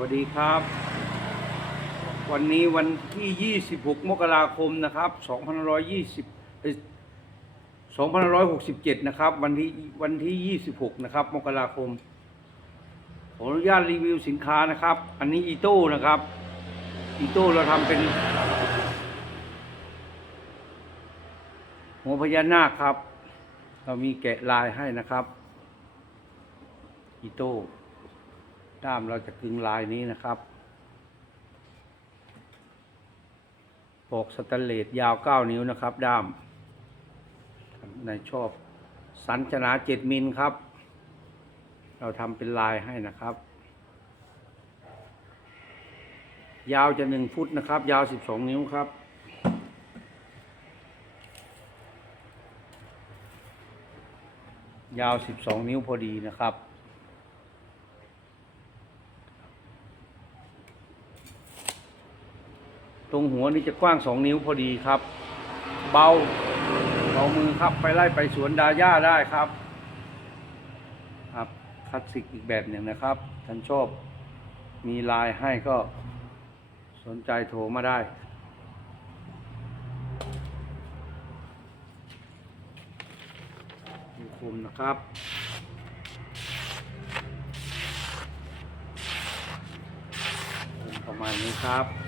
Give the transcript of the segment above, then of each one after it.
วัสดีครับ วันนี้วันที่ 26 มกราคมนะครับ2520 2567 นะครับ วันที่วันที่ 26 นะครับ มกราคมขออนุญาตรีวิวสินค้านะครับ อันนี้อีโต้นะครับ อีโต้เราทำเป็น หัวพญานาคครับ เรามีแกะลายให้นะครับ อีโต้ ด้ามเราจะกึงลายนี้นะครับปกสแตนเลสยาว 9 นิ้วนะครับ ด้าม ในชอบสันชนา7มิลครับ เราทำเป็นลายให้นะครับ ยาวจะ 1 ฟุตนะครับ ยาว 12 นิ้วครับ ยาว 12 นิ้วพอดีนะครับ ตรงหัวนี่จะกว้าง2นิ้วพอดีครับ เบาเบามือครับไปไล่ไปสวนดาย่าได้ครับครับคลาสสิกอีกแบบหนึ่งนะครับท่านชอบมีลายให้ก็สนใจโทรมาได้คุมนะครับประมาณนี้ครับ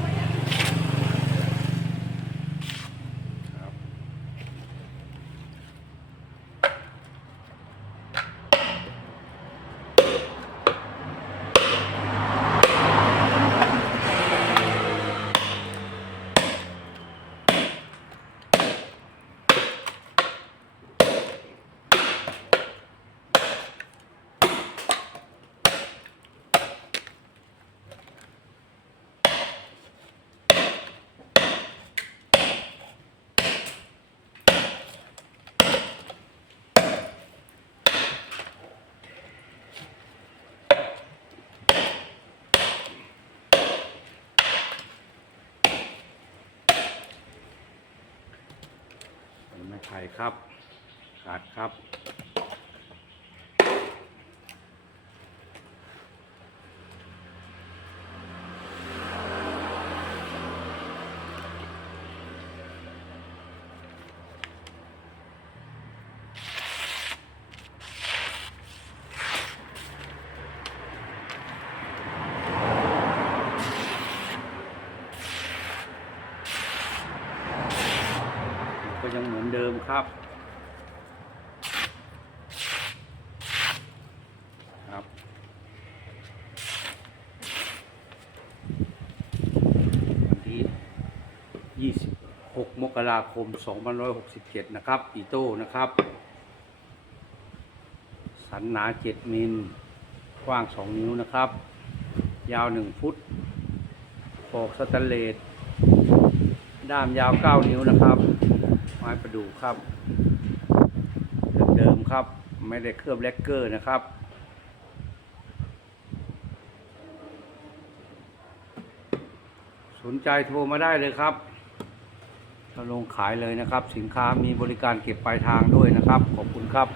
ใช่ครับ ขาดครับ ยังเหมือนเดิมครับ ครับ วันที่ 26 มกราคม 2567 นะครับ อีโต้นะครับ สันหนา 7 มิล กว้าง 2 นิ้วนะครับ ยาว 1 ฟุตปอกสแตนเลสด้ามยาว 9 นิ้วนะครับ ระดู่ครับเดิมๆครับ ไม่ได้เคลือบแลกเกอร์นะครับสนใจโทรมาได้เลยครับเราลงขายเลยนะครับ สินค้ามีบริการเก็บปลายทางด้วยนะครับ ขอบคุณครับ